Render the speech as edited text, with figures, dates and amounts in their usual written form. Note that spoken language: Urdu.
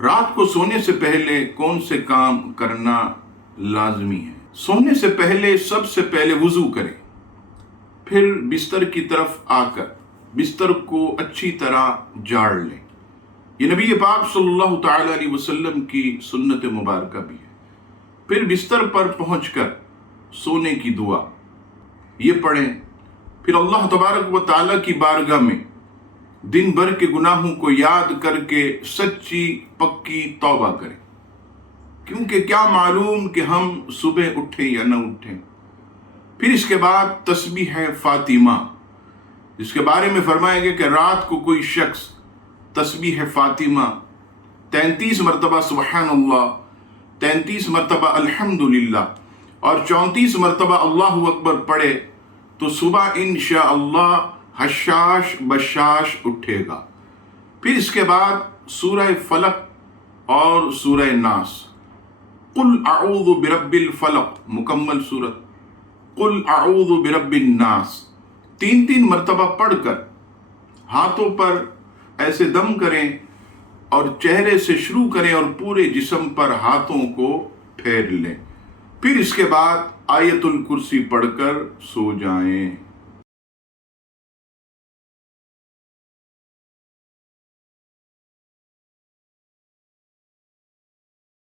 رات کو سونے سے پہلے کون سے کام کرنا لازمی ہے؟ سونے سے پہلے سب سے پہلے وضو کریں، پھر بستر کی طرف آ کر بستر کو اچھی طرح جاڑ لیں۔ یہ نبی پاک صلی اللہ تعالی علیہ وسلم کی سنت مبارکہ بھی ہے۔ پھر بستر پر پہنچ کر سونے کی دعا یہ پڑھیں، پھر اللہ تبارک و تعالی کی بارگاہ میں دن بھر کے گناہوں کو یاد کر کے سچی پکی توبہ کریں، کیونکہ کیا معلوم کہ ہم صبح اٹھیں یا نہ اٹھیں۔ پھر اس کے بعد تسبیح فاطمہ، جس کے بارے میں فرمایا گیا کہ رات کو کوئی شخص تسبیح فاطمہ 33 مرتبہ سبحان اللہ، 33 مرتبہ الحمدللہ اور 34 مرتبہ اللہ اکبر پڑھے تو صبح انشاءاللہ حشاش بشاش اٹھے گا۔ پھر اس کے بعد سورہ فلق اور سورہ ناس، قل اعوذ برب الفلق مکمل سورت، قل اعوذ برب الناس 3 مرتبہ پڑھ کر ہاتھوں پر ایسے دم کریں اور چہرے سے شروع کریں اور پورے جسم پر ہاتھوں کو پھیر لیں۔ پھر اس کے بعد آیت الکرسی پڑھ کر سو جائیں۔